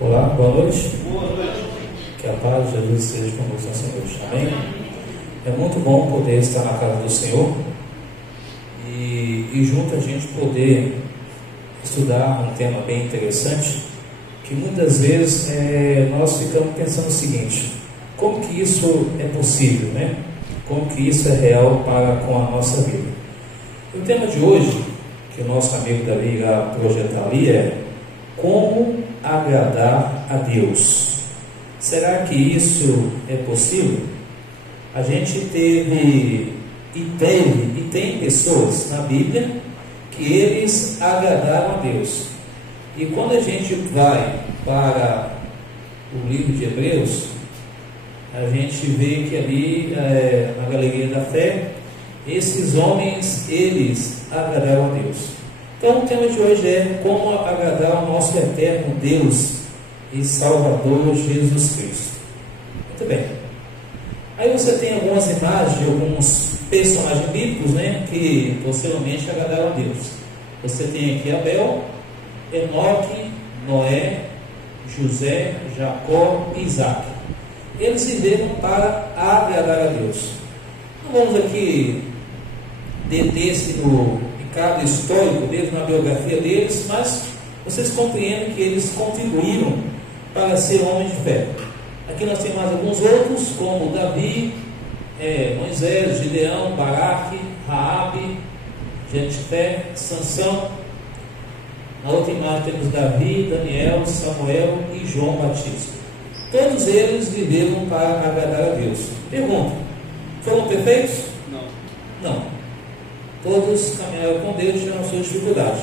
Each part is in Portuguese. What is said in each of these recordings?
Olá, boa noite. Boa noite. Que a paz de Jesus seja conosco nessa noite. Amém? É muito bom poder estar na casa do Senhor e junto a gente poder estudar um tema bem interessante, que muitas vezes nós ficamos pensando o seguinte: como que isso é possível, né? Como que isso é real para com a nossa vida? E o tema de hoje, que o nosso amigo Davi irá projetar ali, é como agradar a Deus. Será que isso é possível? A gente teve e tem pessoas na Bíblia que eles agradaram a Deus. E quando a gente vai para o livro de Hebreus, a gente vê que ali na galeria da fé, esses homens, eles agradaram a Deus. Então o tema de hoje é como agradar o nosso eterno Deus e Salvador Jesus Cristo. Muito bem. Aí você tem algumas imagens de alguns personagens bíblicos, né, que possivelmente agradaram a Deus. Você tem aqui Abel, Enoque, Noé, José, Jacó e Isaac. Eles viveram para agradar a Deus. Não vamos aqui deter-se no recado histórico deles, na biografia deles, mas vocês compreendem que eles contribuíram para ser homens de fé. Aqui nós temos mais alguns outros, como Davi, Moisés, Gideão, Baraque, Raabe, Jefté, Sansão. Na outra imagem temos Davi, Daniel, Samuel e João Batista. Todos eles viveram para agradar a Deus. Pergunta: foram perfeitos? Não. Todos caminharam com Deus e tiveram suas dificuldades.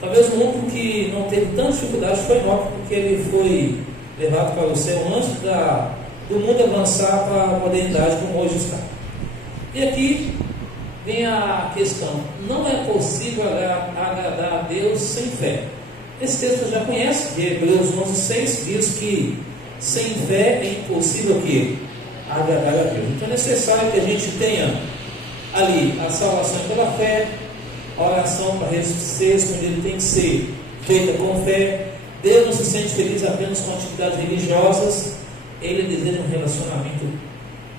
Talvez o único que não teve tantas dificuldades foi Enoque, porque ele foi levado para o céu antes do mundo avançar para a modernidade como hoje está. E aqui vem a questão: não é possível agradar a Deus sem fé. Esse texto você já conhece, de Hebreus 11:6, diz que sem fé é impossível que agradar a Deus. Então é necessário que a gente tenha ali a salvação pela fé, a oração para ser respondido tem que ser feita com fé. Deus não se sente feliz apenas com atividades religiosas, Ele deseja um relacionamento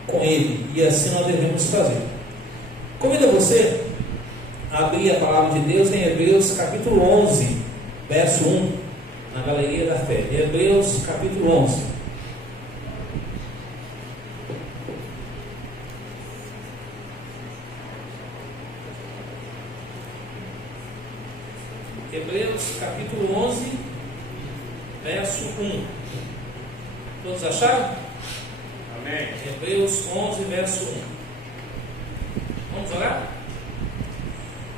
com Ele, e assim nós devemos fazer. Convido você a abrir a palavra de Deus em Hebreus capítulo 11, verso 1, na galeria da fé. Hebreus capítulo 11. Hebreus capítulo 11, verso 1. Todos acharam? Amém. Hebreus 11, verso 1. Vamos orar?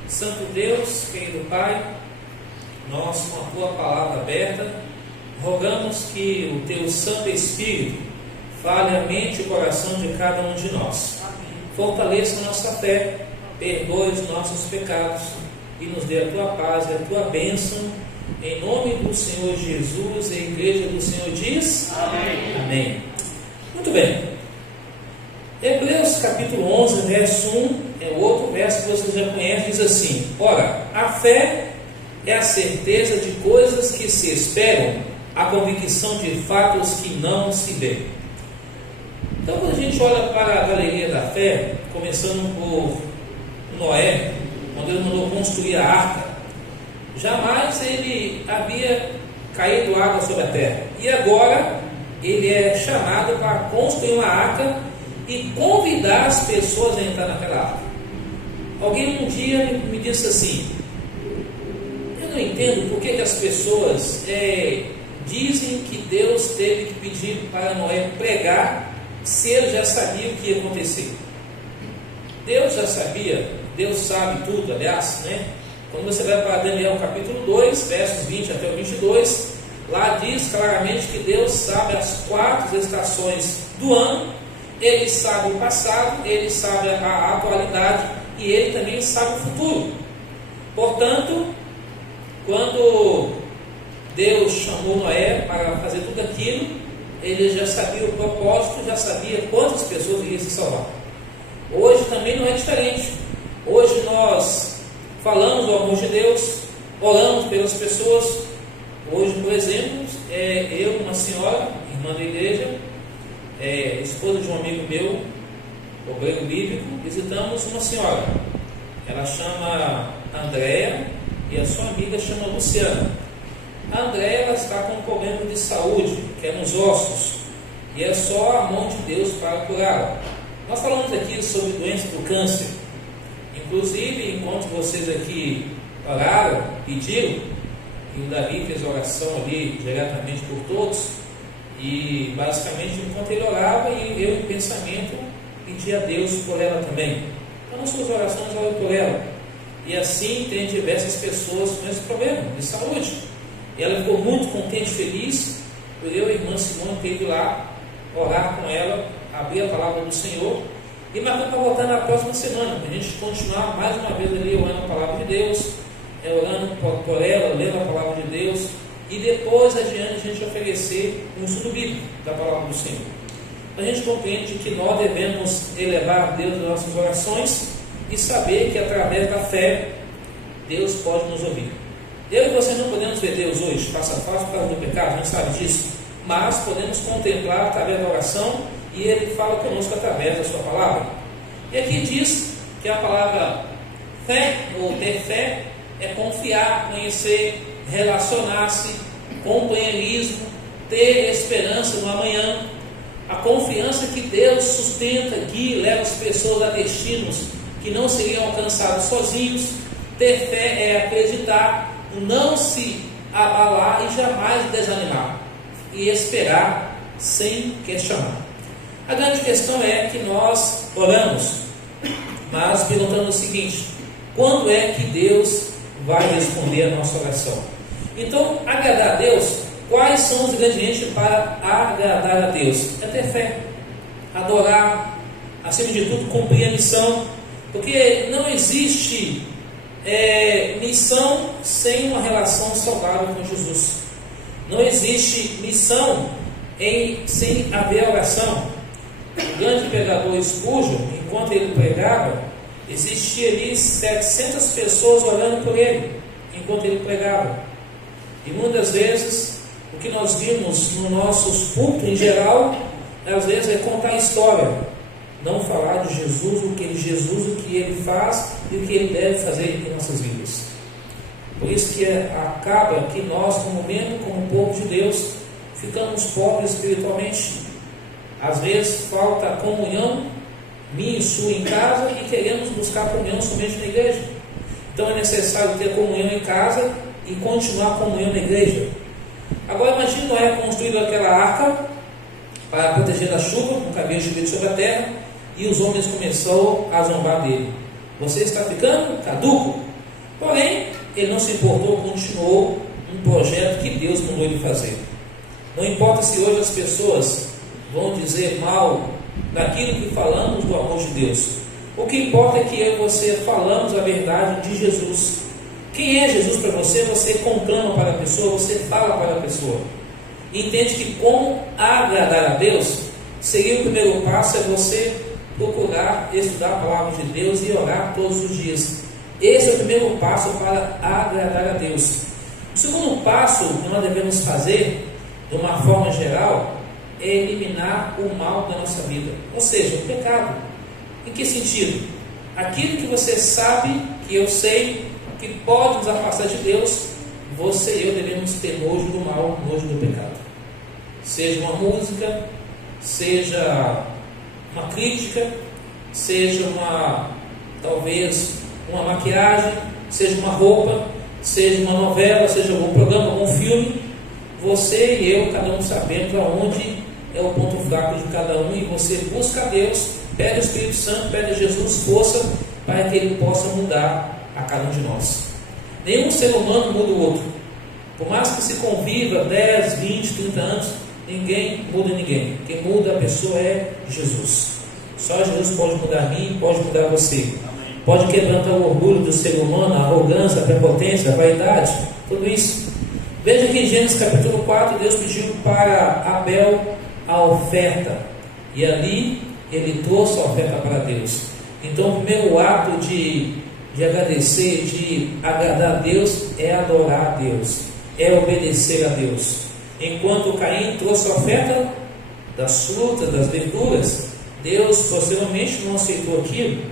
Santo Deus, querido Pai, nós com a Tua palavra aberta, rogamos que o Teu Santo Espírito fale a mente e o coração de cada um de nós. Fortaleça a nossa fé, perdoe os nossos pecados e nos dê a Tua paz e a Tua bênção, em nome do Senhor Jesus. E a igreja do Senhor diz: Amém. Amém. Muito bem. Hebreus capítulo 11, verso 1, é outro verso que vocês já conhecem, diz assim: ora, a fé é a certeza de coisas que se esperam, a convicção de fatos que não se vê. Então, quando a gente olha para a galeria da fé, começando por Noé, quando ele mandou construir a arca, jamais ele havia caído água sobre a terra. E agora ele é chamado para construir uma arca e convidar as pessoas a entrar naquela arca. Alguém um dia me disse assim: eu não entendo por que as pessoas dizem que Deus teve que pedir para Noé pregar, se ele já sabia o que ia acontecer. Deus já sabia, Deus sabe tudo, aliás, né? Quando você vai para Daniel capítulo 2, versos 20 até o 22, lá diz claramente que Deus sabe as 4 estações do ano, Ele sabe o passado, Ele sabe a atualidade e Ele também sabe o futuro. Portanto, quando Deus chamou Noé para fazer tudo aquilo, Ele já sabia o propósito, já sabia quantas pessoas iriam se salvar. Hoje também não é diferente. Hoje nós falamos do amor de Deus, oramos pelas pessoas, Hoje, por exemplo, eu, uma senhora, irmã da igreja, esposa de um amigo meu, obreiro bíblico, visitamos uma senhora. Ela chama Andréa e a sua amiga chama Luciana. A Andréa, ela está com um problema de saúde, que é nos ossos, e é só a mão de Deus para curá-la. Nós falamos aqui sobre doença do câncer. Inclusive, enquanto vocês aqui oraram, pediram, e o Davi fez a oração ali diretamente por todos, e basicamente enquanto ele orava, e eu em pensamento pedi a Deus por ela também. Então nas suas orações ore por ela. E assim tem diversas pessoas com esse problema de saúde. E ela ficou muito contente, feliz, por eu e a irmã Simone ter ido lá orar com ela, abrir a palavra do Senhor, e marcou para voltar na próxima semana, para a gente continuar mais uma vez ali orando a palavra de Deus, orando por ela, lendo a palavra de Deus, e depois adiante a gente oferecer um estudo bíblico da palavra do Senhor. A gente compreende que nós devemos elevar a Deus nas nossas orações e saber que através da fé Deus pode nos ouvir. Eu e você não podemos ver Deus hoje face a face por causa do pecado, a gente sabe disso, mas podemos contemplar através da oração e Ele fala conosco através da sua palavra. E aqui diz que a palavra fé, ou ter fé, é confiar, conhecer, relacionar-se, companheirismo, ter esperança no amanhã, a confiança que Deus sustenta, guia e leva as pessoas a destinos que não seriam alcançados sozinhos. Ter fé é acreditar, não se abalar e jamais desanimar, e esperar sem questionar. A grande questão é que nós oramos, mas perguntando o seguinte: quando é que Deus vai responder a nossa oração? Então, agradar a Deus, quais são os ingredientes para agradar a Deus? É ter fé, adorar, acima de tudo, cumprir a missão, porque não existe missão sem uma relação saudável com Jesus. Não existe missão sem haver oração. O grande pregador Spurgeon, enquanto ele pregava, existia ali 700 pessoas orando por ele, enquanto ele pregava. E muitas vezes, o que nós vimos nos nossos cultos em geral, às vezes é contar a história, não falar de Jesus, o que ele faz e o que ele deve fazer em nossas vidas. Por isso que acaba que nós, como membro, como povo de Deus, ficamos pobres espiritualmente. Às vezes falta comunhão minha e sua em casa e queremos buscar comunhão somente na igreja. Então é necessário ter comunhão em casa e continuar a comunhão na igreja. Agora imagine Noé construindo aquela arca para proteger da chuva, com o cabelo chovido sobre a terra, e os homens começaram a zombar dele. Você está ficando caduco? Porém, ele não se importou, continuou um projeto que Deus mandou ele fazer. Não importa se hoje as pessoas vão dizer mal daquilo que falamos do amor de Deus. O que importa é que eu e você falamos a verdade de Jesus. Quem é Jesus para você? Você conclama para a pessoa, você fala para a pessoa. Entende que como agradar a Deus, seria o primeiro passo, é você procurar estudar a palavra de Deus e orar todos os dias. Esse é o primeiro passo para agradar a Deus. O segundo passo que nós devemos fazer, de uma forma geral, é eliminar o mal da nossa vida, ou seja, o pecado. Em que sentido? Aquilo que você sabe, que eu sei, que pode nos afastar de Deus, você e eu devemos ter nojo do mal, nojo do pecado. Seja uma música, seja uma crítica, seja talvez uma maquiagem, seja uma roupa, seja uma novela, seja algum programa, algum filme. Você e eu, cada um sabendo aonde é o ponto fraco de cada um, e você busca a Deus, pede o Espírito Santo, pede a Jesus força para que Ele possa mudar a cada um de nós. Nenhum ser humano muda o outro. Por mais que se conviva 10, 20, 30 anos, ninguém muda ninguém. Quem muda a pessoa é Jesus. Só Jesus pode mudar mim, pode mudar você. Pode quebrantar o orgulho do ser humano, a arrogância, a prepotência, a vaidade, tudo isso. Veja que em Gênesis capítulo 4, Deus pediu para Abel a oferta, e ali ele trouxe a oferta para Deus. Então o primeiro ato de agradecer, de agradar a Deus, é adorar a Deus. é obedecer a Deus. Enquanto Caim trouxe a oferta das frutas, das verduras, Deus posteriormente não aceitou aquilo.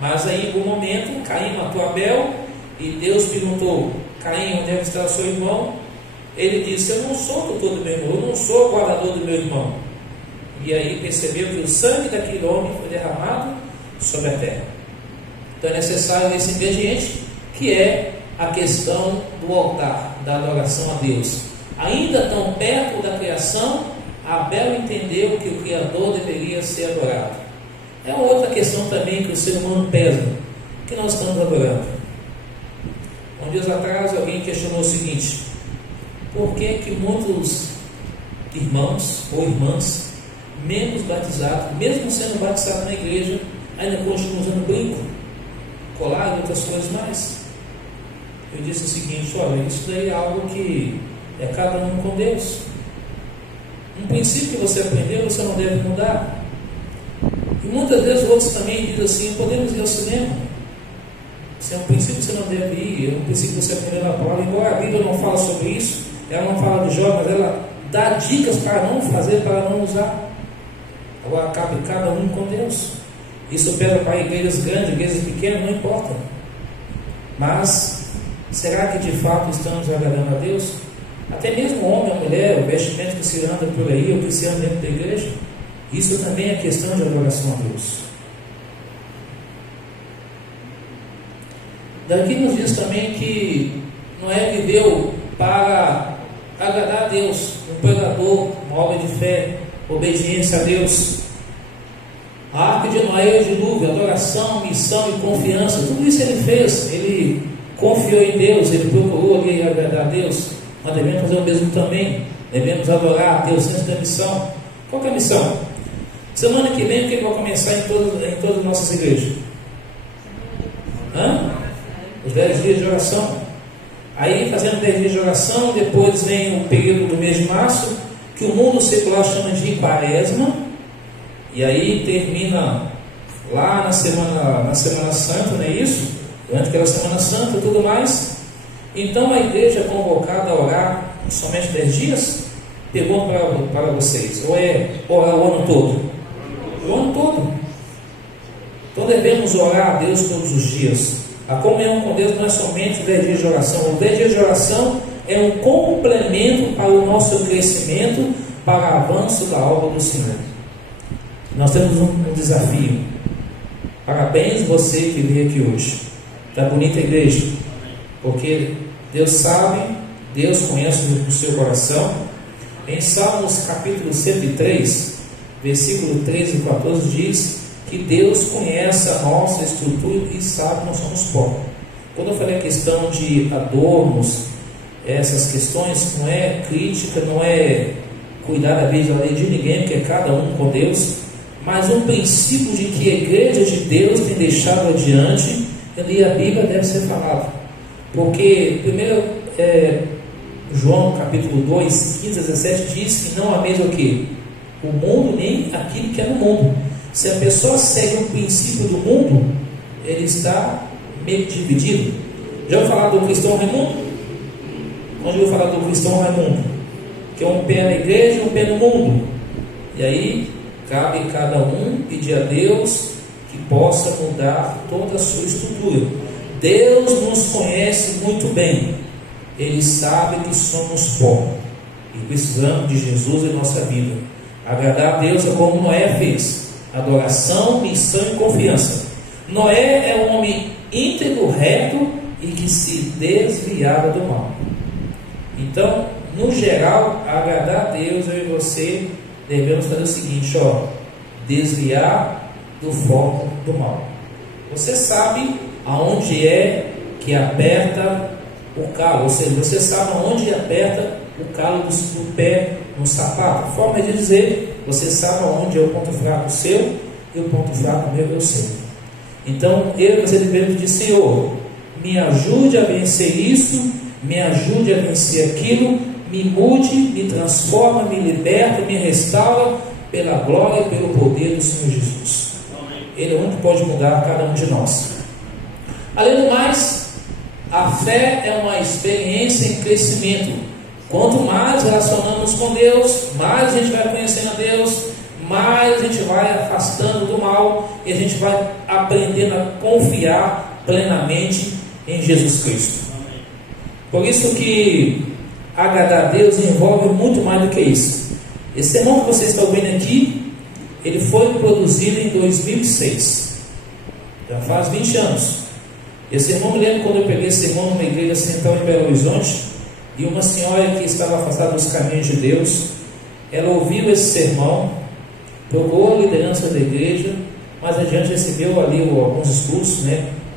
Mas aí, em algum momento, Caim matou Abel e Deus perguntou: Caim, onde deve estar o seu irmão? Ele disse: eu não sou tutor do meu irmão, eu não sou guardador do meu irmão. E aí percebeu que o sangue daquele homem foi derramado sobre a terra. Então é necessário esse ingrediente, que é a questão do altar, da adoração a Deus. Ainda tão perto da criação, Abel entendeu que o Criador deveria ser adorado. É outra questão também que o ser humano pesa, que nós estamos adorando. Um dia atrás alguém questionou o seguinte: por que muitos irmãos ou irmãs, membros batizados, mesmo sendo batizados na igreja, ainda continuam usando brinco, colar e outras coisas mais? Eu disse o seguinte: olha, isso daí é algo que é cada um com Deus. Um princípio que você aprendeu, você não deve mudar. E muitas vezes outros também dizem assim: podemos ir ao cinema. Isso é um princípio que você não deve ir, é um princípio que você aprendeu na palavra. Embora a Bíblia não fala sobre isso, ela não fala de jogos, mas ela dá dicas para não fazer, para não usar. Agora cabe cada um com Deus. Isso pega para igrejas grandes, igrejas pequenas, não importa. Mas será que de fato estamos agradando a Deus? Até mesmo o homem ou mulher, o vestimento que se anda por aí, ou que se anda dentro da igreja, isso também é questão de adoração a Deus. Daqui nos diz também que Noé viveu para agradar a Deus, um pregador, uma obra de fé, obediência a Deus. A arca de Noé, o dilúvio, adoração, missão e confiança, tudo isso ele fez. Ele confiou em Deus, ele procurou ali agradar a Deus. Nós devemos fazer o mesmo também. Devemos adorar a Deus antes da missão. Qual que é a missão? Semana que vem, o que vai começar em todas as nossas igrejas? Os 10 dias de oração. Aí, fazendo 10 dias de oração, depois vem o período do mês de março, que o mundo secular chama de Quaresma. E aí termina lá na Semana Santa, não é isso? Durante aquela Semana Santa e tudo mais. Então a igreja é convocada a orar somente 10 dias? Pergunto para vocês: ou é orar o ano todo? O ano todo. Então devemos orar a Deus todos os dias. A comunhão com Deus não é somente 10 dias de oração. Os 10 dias de oração é um complemento para o nosso crescimento, para o avanço da obra do Senhor. Nós temos um desafio. Parabéns você que veio aqui hoje. Está bonita a igreja, porque Deus sabe, Deus conhece o seu coração. Em Salmos capítulo 103, versículo 13 e 14 diz que Deus conhece a nossa estrutura e sabe que nós somos pó. Quando eu falei a questão de adornos, essas questões não é crítica, não é cuidar da vida da lei de ninguém, porque é cada um com Deus, mas um princípio de que a igreja de Deus tem deixado adiante, e a Bíblia deve ser falada. Porque primeiro João capítulo 2, 15 a 17 diz que não ameis o que? O mundo, nem aquilo que é no mundo. Se a pessoa segue o princípio do mundo, ele está meio dividido. Já ouviu falar do cristão Raimundo? Onde eu vou falar do cristão Raimundo? Que é um pé na igreja e um pé no mundo. E aí cabe cada um pedir a Deus que possa mudar toda a sua estrutura. Deus nos conhece muito bem. Ele sabe que somos pó e precisamos de Jesus em nossa vida. Agradar a Deus é como Noé fez: adoração, missão e confiança. Noé é um homem íntegro, reto e que se desviava do mal. Então, no geral, agradar a Deus, eu e você devemos fazer o seguinte: desviar do foco do mal. Você sabe aonde é que aperta o calo, ou seja, você sabe aonde aperta o calo do pé no sapato. A forma de dizer, você sabe aonde é o ponto fraco seu e o ponto fraco meu é o seu. Então, eu e você devemos dizer: Senhor, me ajude a vencer isso, me ajude a vencer aquilo, me mude, me transforma, me liberta, me restaura pela glória e pelo poder do Senhor Jesus. Ele é o único que pode mudar cada um de nós. Além do mais, A fé é uma experiência em crescimento. Quanto mais relacionamos com Deus, mais a gente vai conhecendo a Deus, mais a gente vai afastando do mal e a gente vai aprendendo a confiar plenamente em Jesus Cristo. Por isso que agradar a Deus envolve muito mais do que isso. Esse sermão que você está ouvindo aqui, ele foi produzido em 2006. Já faz 20 anos. Esse sermão, me lembro quando eu peguei esse sermão numa igreja central em Belo Horizonte, e uma senhora que estava afastada dos caminhos de Deus, ela ouviu esse sermão, procurou a liderança da igreja, mais adiante recebeu ali alguns estudos,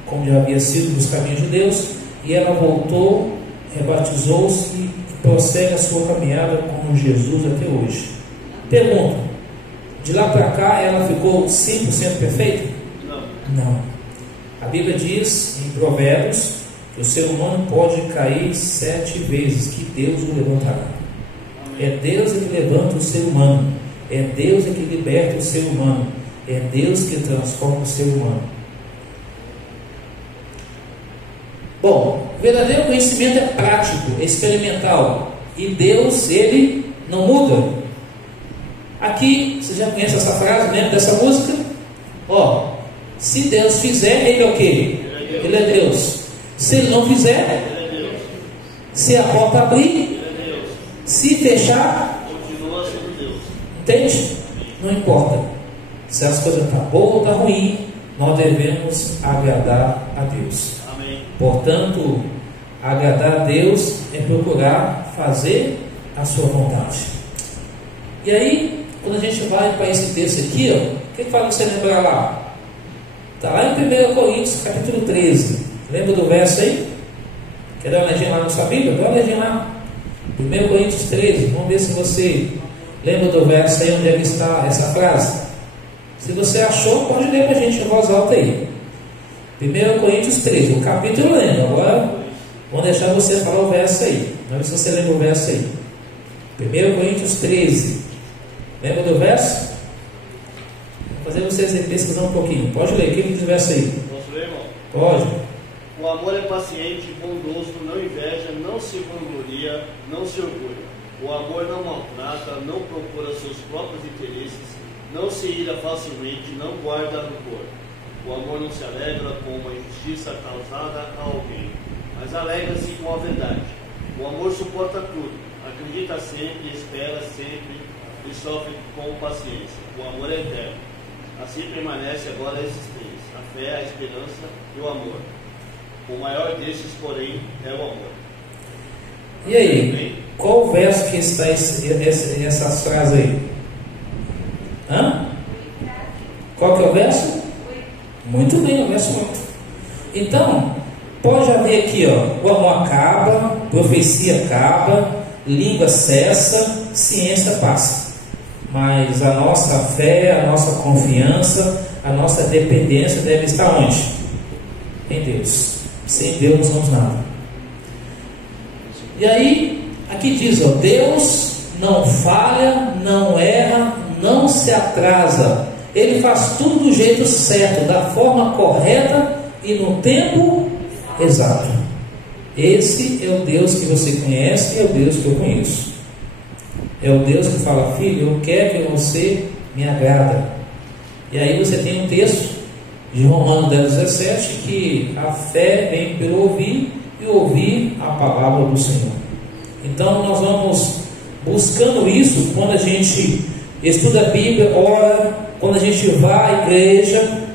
como já havia sido dos caminhos de Deus, e ela voltou, rebatizou-se e prossegue a sua caminhada com Jesus até hoje. Pergunta: de lá para cá ela ficou 100% perfeita? Não. A Bíblia diz em Provérbios que o ser humano pode cair 7 vezes, que Deus o levantará. É Deus que levanta o ser humano, é Deus que liberta o ser humano, é Deus que transforma o ser humano. Bom, o verdadeiro conhecimento é prático, é experimental, e Deus, Ele não muda. Aqui, você já conhece essa frase, lembra dessa música? Se Deus fizer, Ele é o quê? Ele é Deus. Se Ele não fizer, se a porta abrir, se fechar, continua sendo Deus. Entende? Não importa se as coisas estão boas ou estão ruins, nós devemos agradar a Deus. Amém. Portanto, agradar a Deus é procurar fazer a sua vontade. E aí, quando a gente vai para esse texto aqui, o que fala você lembrar lá? Está lá em 1 Coríntios capítulo 13. Lembra do verso aí? Quer dar uma olhadinha lá na sua Bíblia? Dá uma olhadinha lá. 1 Coríntios 13. Vamos ver se você lembra do verso aí onde é que está essa frase. Se você achou, pode ler para a gente em voz alta aí. 1 Coríntios 13. O capítulo lembra. Agora vamos deixar você falar o verso aí. Vamos ver se você lembra o verso aí. 1 Coríntios 13. Lembra do verso? Vou fazer vocês pesquisar um pouquinho. Pode ler, o que diz o verso aí? Posso ler, irmão? Pode. O amor é paciente, bondoso, não inveja, não se vangloria, não se orgulha. O amor não maltrata, não procura seus próprios interesses, não se ira facilmente, não guarda rancor. O amor não se alegra com uma injustiça causada a alguém, mas alegra-se com a verdade. O amor suporta tudo, acredita sempre, espera sempre e sofre com paciência. O amor é eterno. Assim permanece agora esses três: a fé, a esperança e o amor. O maior desses, porém, é o amor. E aí? Qual o verso que está essas frases aí? Qual que é o verso? Muito bem, o verso 8. Então, pode haver aqui, o amor acaba, profecia acaba, língua cessa, ciência passa. Mas a nossa fé, a nossa confiança, a nossa dependência deve estar onde? Em Deus. Sem Deus não somos nada. E aí, aqui diz, Deus não falha, não erra, não se atrasa. Ele faz tudo do jeito certo, da forma correta e no tempo exato. Esse é o Deus que você conhece e é o Deus que eu conheço. É o Deus que fala: filho, eu quero que você me agrada. E aí você tem um texto de Romanos 10:17, que a fé vem pelo ouvir e ouvir a palavra do Senhor. Então nós vamos buscando isso quando a gente estuda a Bíblia, ora, quando a gente vai à igreja,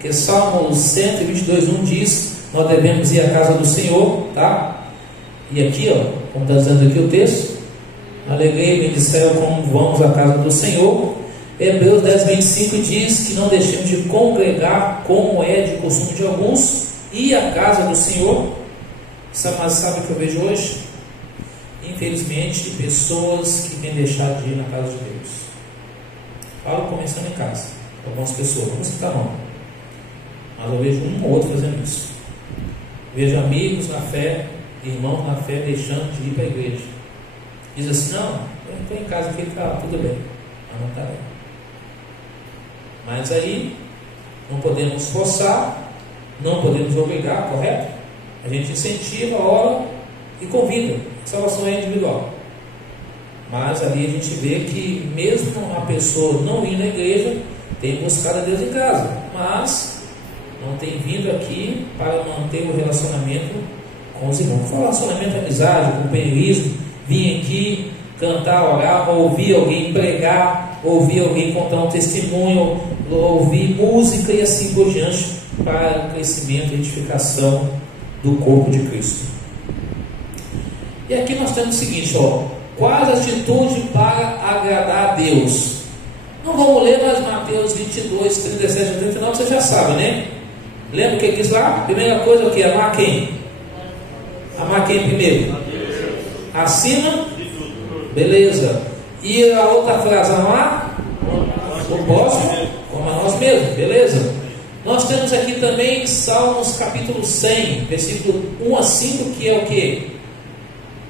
que Salmo 122:1 diz: nós devemos ir à casa do Senhor, tá? E aqui, como está dizendo aqui o texto, alegrei-me de céu como vamos à casa do Senhor. Hebreus 10:25 diz que não deixemos de congregar, como é de costume de alguns, ir à casa do Senhor. Mas sabe o que eu vejo hoje? Infelizmente, pessoas que têm deixado de ir na casa de Deus. Falo começando em casa, algumas pessoas, vamos citar não, mas eu vejo um ou outro fazendo isso. Vejo amigos na fé, irmãos na fé, deixando de ir para a igreja. Diz assim: não, eu estou em casa aqui, tá tudo bem. Mas não está bem. Mas aí não podemos forçar, não podemos obrigar, correto? A gente incentiva, ora e convida. A salvação é individual. Mas ali a gente vê que mesmo a pessoa não ir na igreja, tem buscado a Deus em casa, mas não tem vindo aqui para manter o relacionamento com os irmãos. Falar relacionamento de amizade, companheirismo, vir aqui cantar, orar, ouvir alguém pregar, ouvir alguém contar um testemunho, ouvir música e assim por diante, para o crescimento e edificação do corpo de Cristo. E aqui nós temos o seguinte, quais atitudes para agradar a Deus? Não vamos ler, mas Mateus 22, 37 a 39, você já sabe, né? Lembra o que diz lá? Primeira coisa, o que? Amar quem? Amar quem primeiro? Acima? Beleza. E a outra frase, amar o próximo como a nós mesmos, beleza? Nós temos aqui também Salmos capítulo 100, versículo 1 a 5, que é o que?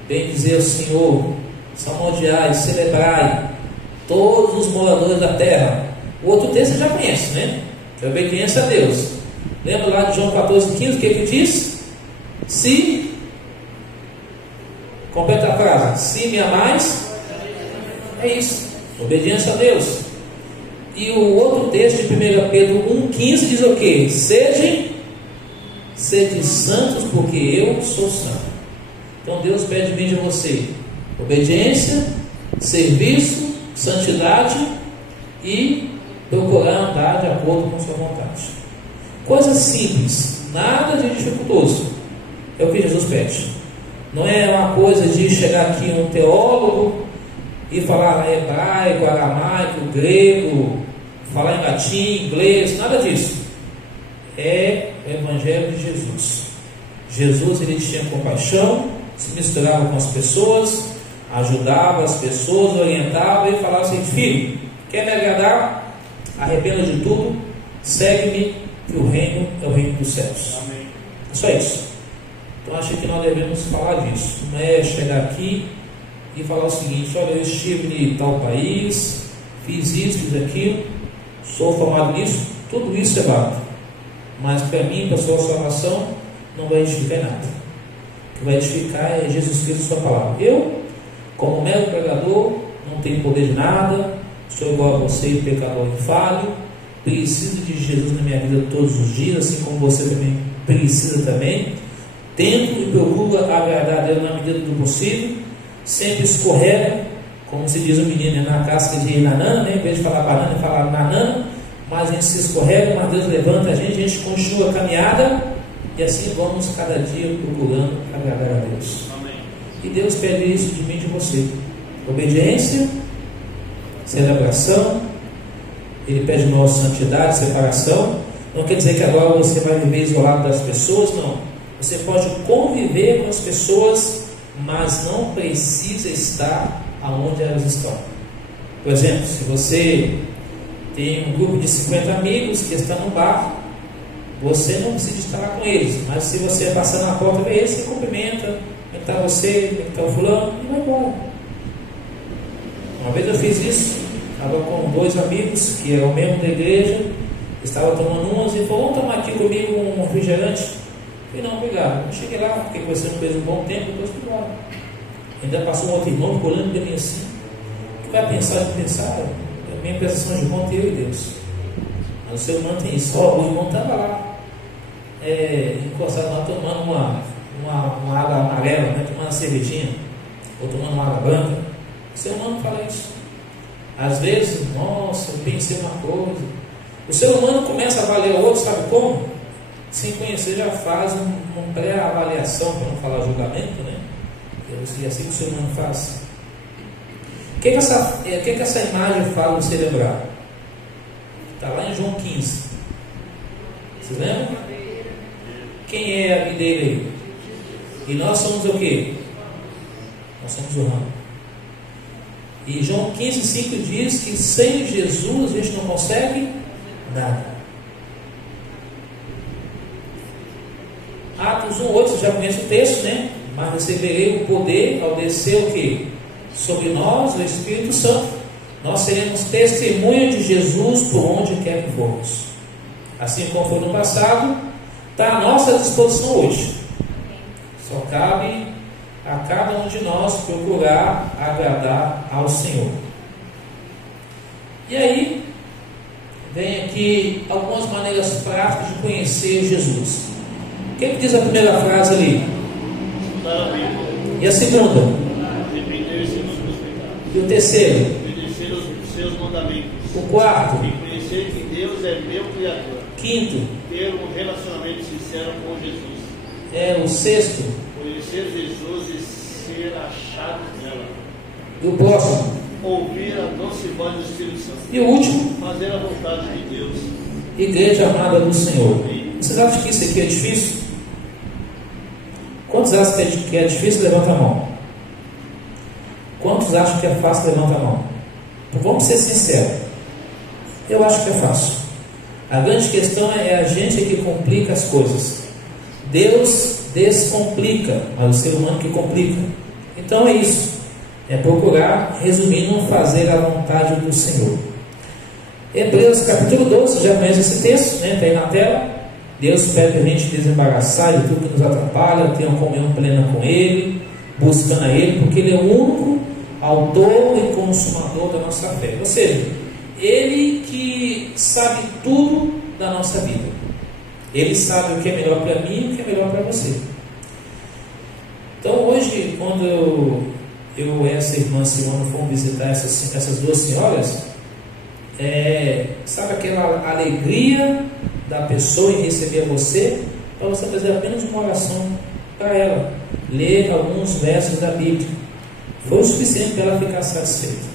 Bem dizer o Senhor, salmodiai, celebrai todos os moradores da terra. O outro texto você já conhece, né? Que é obediência a Deus. Lembra lá de João 14, 15, o que ele diz? Se, completa a frase, se me amais, é isso, obediência a Deus. E o outro texto de 1 Pedro 1,15 diz o que? Sede santos, porque eu sou santo. Então Deus pede de mim de você obediência, serviço, santidade e procurar andar de acordo com sua vontade. Coisas simples, nada de dificultoso, é o que Jesus pede. Não é uma coisa de chegar aqui um teólogo e falar hebraico, aramaico, grego, falar em latim, inglês, nada disso. É o Evangelho de Jesus. Jesus, ele tinha compaixão, se misturava com as pessoas, ajudava as pessoas, orientava e falava assim: filho, quer me agradar? Arrependa de tudo, segue-me, que o reino é o reino dos céus. Amém. É só isso. Então acho que nós devemos falar disso. Não é chegar aqui e falar o seguinte: olha, eu estive em tal país, fiz isso, fiz aquilo, sou formado nisso. Tudo isso é válido, mas para mim, para a sua salvação, não vai edificar nada. O que vai edificar é Jesus Cristo, sua palavra. Eu, como mero pregador, não tenho poder de nada, sou igual a você, pecador e falho, preciso de Jesus na minha vida todos os dias, assim como você também precisa também. Tento e procuro agradar a Deus na medida do possível, sempre escorrega, como se diz o menino, na casca de banana, né? Em vez de falar banana, falar banana, mas a gente se escorrega, mas Deus levanta a gente continua a caminhada, e assim vamos cada dia procurando agradar a Deus. Amém. E Deus pede isso de mim e de você: obediência, celebração. Ele pede nossa santidade, separação. Não quer dizer que agora você vai viver isolado das pessoas, não. Você pode conviver com as pessoas, mas não precisa estar aonde elas estão. Por exemplo, se você tem um grupo de 50 amigos que estão no bar, você não precisa estar lá com eles, mas se você passar na porta e ver eles, você cumprimenta, como é que está você, como é que está o fulano, e vai embora. Uma vez eu fiz isso, estava com 2 amigos que eram membros da igreja, estava tomando umas e falou: vamos tomar aqui comigo um refrigerante? Eu falei: não, obrigado. Eu cheguei lá, fiquei conversando com eles um bom tempo, depois fui embora. Ainda passou um outro irmão olhando para mim assim: o que vai pensar de pensar? É a minha prestação de conta, eu e Deus. Mas o ser humano tem isso. O irmão estava lá, encostado lá, tomando uma água amarela, né? Tomando uma cervejinha, ou tomando uma água branca. O ser humano fala isso. Às vezes, nossa, eu pensei uma coisa. O ser humano começa a avaliar o outro, sabe como? Sem conhecer, já faz uma pré-avaliação, para não falar julgamento, né? É assim que o ser humano faz. O que essa imagem fala no celebrar? Está lá em João 15. Vocês lembram? Quem é a videira aí? E nós somos o quê? Nós somos o ramo. E João 15,5 diz que sem Jesus a gente não consegue nada. Atos 1,8, você já conhece o texto, né? Mas receberei o poder ao descer o quê? Sobre nós o Espírito Santo. Nós seremos testemunha de Jesus por onde quer que formos. Assim como foi no passado, está à nossa disposição hoje. Só cabe a cada um de nós procurar agradar ao Senhor. E aí vem aqui algumas maneiras práticas de conhecer Jesus. O que diz a primeira frase ali? E a segunda? Arrepender-se dos seus pecados. E o terceiro? Obedecer os seus mandamentos. O quarto? Reconhecer que Deus é meu Criador. Quinto? Ter um relacionamento sincero com Jesus. O sexto? Conhecer Jesus e ser achado nela. E o próximo? Ouvir a doce voz do Espírito Santo. E o último? Fazer a vontade de Deus. Igreja amada do Senhor. Vocês acham que isso aqui é difícil? Quantos acham que é difícil? Levanta a mão. Quantos acham que é fácil? Levanta a mão. Então, vamos ser sinceros. Eu acho que é fácil. A grande questão é a gente que complica as coisas. Deus descomplica, mas o ser humano que complica. Então é isso. É procurar, resumindo, fazer a vontade do Senhor. Hebreus capítulo 12, já conhece esse texto, né? Está aí na tela. Deus pede a gente desembaraçar de tudo que nos atrapalha, ter uma comunhão plena com Ele, buscando a Ele, porque Ele é o único autor e consumador da nossa fé. Ou seja, Ele que sabe tudo da nossa vida. Ele sabe o que é melhor para mim e o que é melhor para você. Então hoje, quando eu e essa irmã Simone fomos visitar essas duas senhoras, sabe aquela alegria da pessoa em receber você, para você fazer apenas uma oração para ela, ler alguns versos da Bíblia, foi o suficiente para ela ficar satisfeita.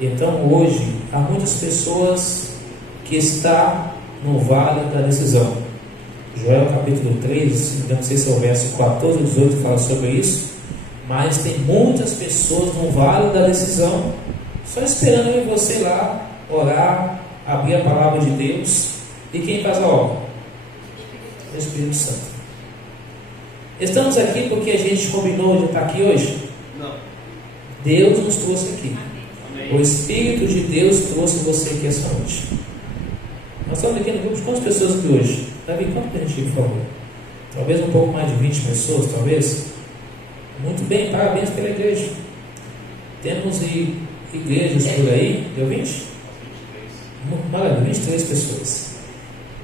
Então hoje há muitas pessoas que estão no vale da decisão. Joel capítulo 3, não sei se é o verso 14 ou 18 que fala sobre isso, mas tem muitas pessoas no vale da decisão, só esperando você ir lá, orar, abrir a palavra de Deus. E quem faz a obra? O Espírito Santo. Estamos aqui porque a gente combinou de estar aqui hoje? Não. Deus nos trouxe aqui. Amém. O Espírito de Deus trouxe você aqui essa noite. Nós estamos aqui no grupo de quantas pessoas aqui hoje? Davi, quanto a gente falou? Talvez um pouco mais de 20 pessoas, talvez. Muito bem, parabéns pela igreja. Temos igrejas por aí, deu 20? Maravilha, 23 pessoas.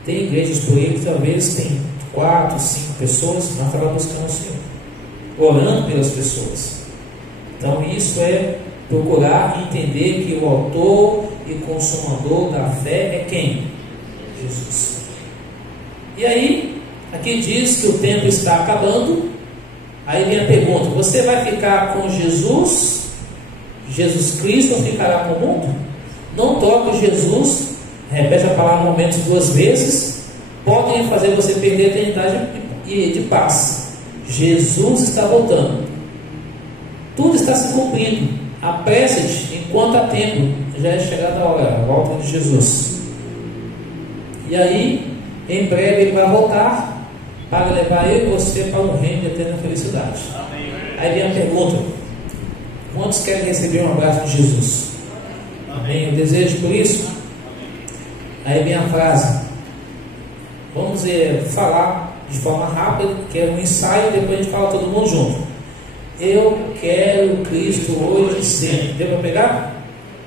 Tem igrejas por aí que talvez tem 4, 5 pessoas, mas está lá buscando o Senhor, orando pelas pessoas. Então isso é procurar entender que o autor e consumador da fé é quem? Jesus. E aí, aqui diz que o tempo está acabando. Aí vem a pergunta: você vai ficar com Jesus Cristo, ou ficará com o mundo? Não toque Jesus, repete a palavra momentos 2 vezes, podem fazer você perder a eternidade de paz. Jesus está voltando, tudo está se cumprindo. Apresse-te enquanto há tempo, já é chegada a hora, a volta de Jesus. E aí, em breve Ele vai voltar para levar eu e você para um reino de eterna felicidade. Amém. Aí vem a pergunta: quantos querem receber um abraço de Jesus? Amém? Eu desejo por isso. Aí vem a frase. Vamos falar de forma rápida, que é um ensaio, depois a gente fala todo mundo junto. Eu quero Cristo hoje e sempre. Deu para pegar?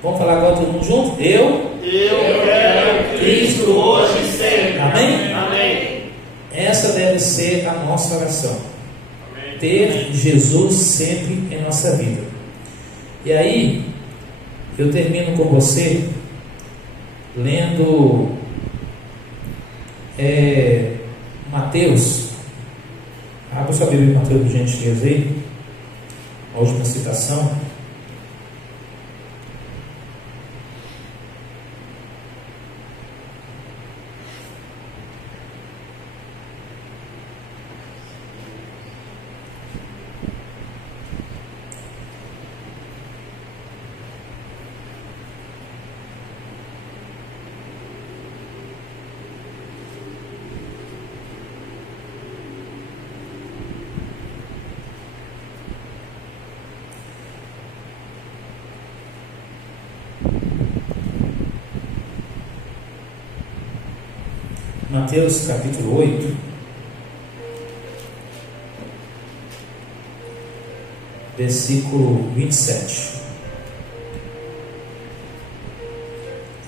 Vamos falar agora todo mundo junto? Eu quero Cristo hoje e sempre. Amém? Amém. Essa deve ser a nossa oração. Amém. Ter Jesus sempre em nossa vida. E aí, eu termino com você lendo Mateus. Abra sua Bíblia em Mateus, por gentileza aí. A última citação. Mateus capítulo 8, versículo 27.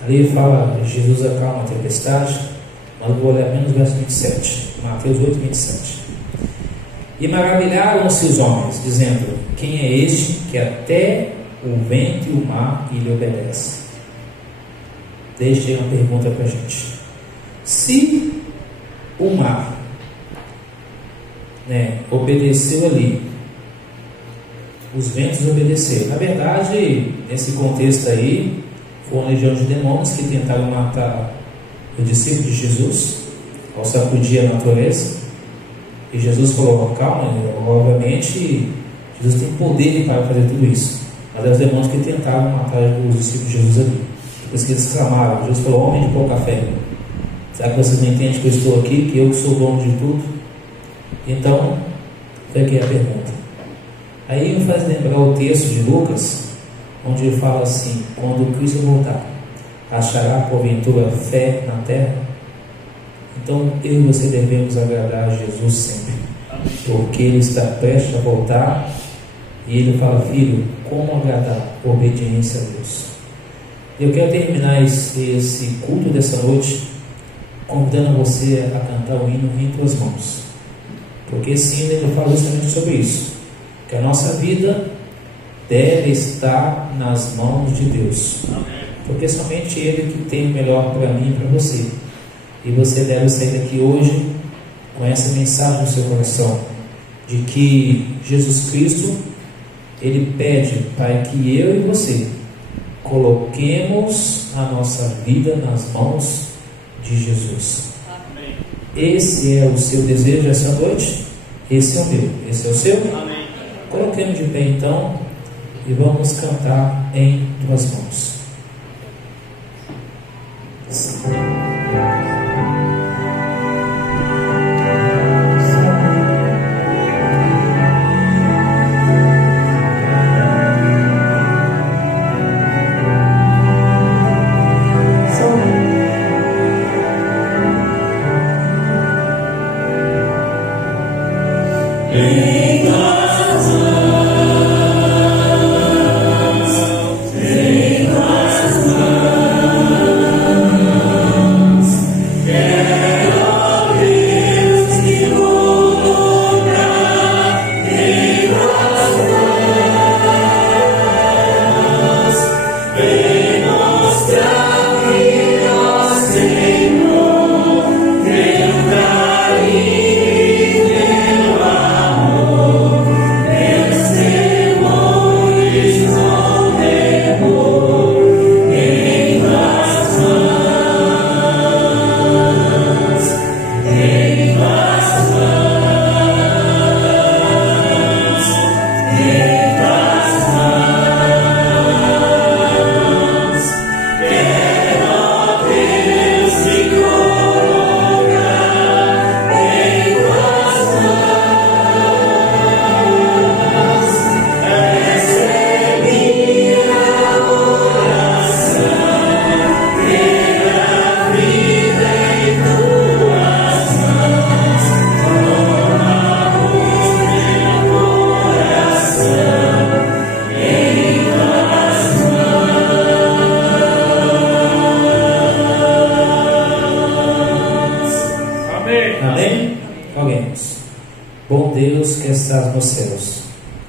Ali fala, Jesus acalma a tempestade, mas vou olhar menos o verso 27, Mateus 8, 27. E maravilharam-se os homens, dizendo: quem é este que até o vento e o mar lhe obedecem? Deixa aí uma pergunta para a gente. Se o mar, obedeceu ali, os ventos obedeceram. Na verdade, nesse contexto aí, foi uma legião de demônios que tentaram matar o discípulo de Jesus ao sacudir a natureza. E Jesus falou: calma, obviamente Jesus tem poder para fazer tudo isso. Mas eram os demônios que tentaram matar os discípulos de Jesus ali. Depois que eles clamaram, Jesus falou: homem de pouca fé, será que vocês não entendem que eu estou aqui, que eu que sou o dono de tudo? Então, foi aqui a pergunta. Aí me faz lembrar o texto de Lucas, onde ele fala assim: quando Cristo voltar, achará porventura fé na terra? Então eu e você devemos agradar a Jesus sempre, porque Ele está prestes a voltar. E Ele fala: filho, como agradar? Obediência a Deus. Eu quero terminar esse culto dessa noite convidando você a cantar o hino Em Tuas Mãos, porque esse hino ele fala justamente sobre isso, que a nossa vida deve estar nas mãos de Deus. Porque somente Ele que tem o melhor para mim e para você. E você deve sair daqui hoje com essa mensagem no seu coração, de que Jesus Cristo, Ele pede para que eu e você coloquemos a nossa vida nas mãos de Jesus. Amém. Esse é o seu desejo essa noite? Esse é o meu. Esse é o seu? Amém. Coloquemos de pé então e vamos cantar Em Tuas Mãos.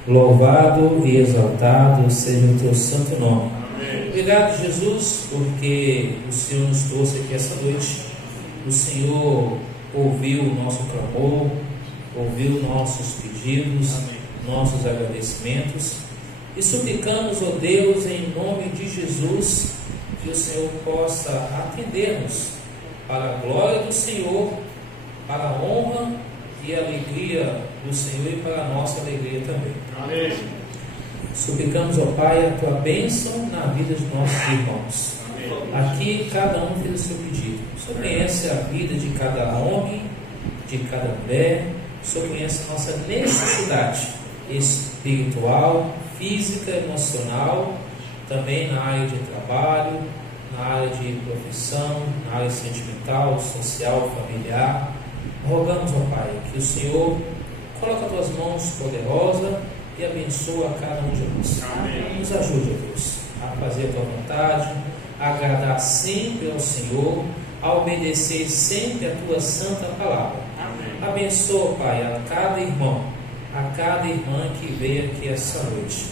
Louvado e exaltado seja o teu santo nome. Amém. Obrigado, Jesus, porque o Senhor nos trouxe aqui essa noite. O Senhor ouviu o nosso clamor, ouviu nossos pedidos, amém, nossos agradecimentos, e suplicamos, ó Deus, em nome de Jesus, que o Senhor possa atender-nos para a glória do Senhor, para a honra e a alegria do Senhor e para a nossa alegria também. Amém. Suplicamos, ó Pai, a tua bênção na vida de nossos irmãos. Amém. Aqui cada um fez o seu pedido. O Senhor conhece a vida de cada homem, de cada mulher. O Senhor conhece a nossa necessidade espiritual, física, emocional, também na área de trabalho, na área de profissão, na área sentimental, social, familiar. Rogamos, ó Pai, que o Senhor coloque as tuas mãos poderosas e abençoa cada um de nós. Amém. Nos ajude, Deus, a fazer a tua vontade, a agradar sempre ao Senhor, a obedecer sempre a tua santa palavra. Amém. Abençoa, Pai, a cada irmão, a cada irmã que veio aqui essa noite.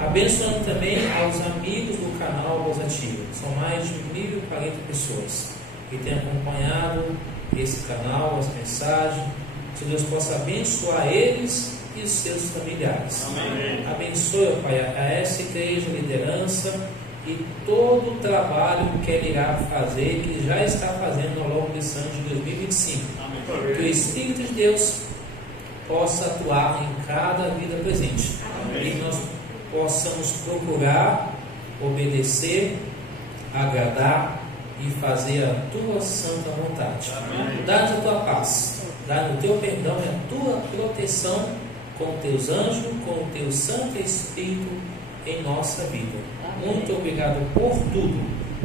Abençoando também aos amigos do canal Voz Ativa. São mais de 1.040 pessoas que têm acompanhado esse canal, as mensagens. Que Deus possa abençoar eles e os seus familiares. Amém. Abençoe, Pai, a essa igreja, a liderança e todo o trabalho que Ele irá fazer, que já está fazendo ao longo desse ano de 2025. Amém. Que o Espírito de Deus possa atuar em cada vida presente. Amém. E que nós possamos procurar, obedecer, agradar e fazer a tua santa vontade. Amém. Dá-nos a tua paz, dá-nos o teu perdão e a tua proteção com teus anjos, com o teu Santo Espírito em nossa vida. Muito obrigado por tudo,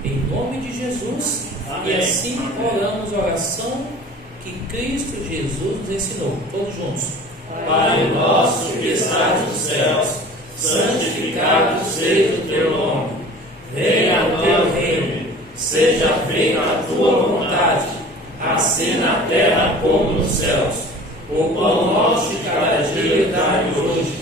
em nome de Jesus. Amém. E assim oramos a oração que Cristo Jesus nos ensinou, todos juntos. Pai nosso que estás nos céus, santificado seja o teu nome. Venha o teu reino, seja feita a tua vontade, assim na terra como nos céus. O pão nosso de cada dia dai-nos hoje.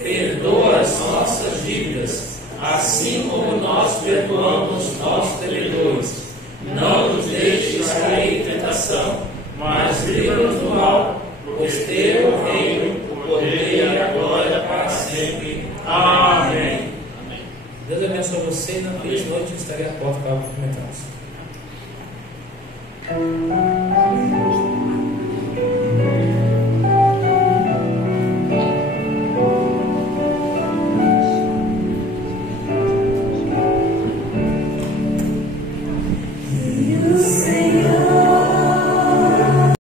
Perdoa as nossas dívidas, assim como nós perdoamos nossos devedores. Não nos deixes cair em tentação, mas livra-nos do mal, pois teu é o reino, o poder e a glória para sempre. Amém. Deus abençoe você e na feliz noite estarei à porta para comentários.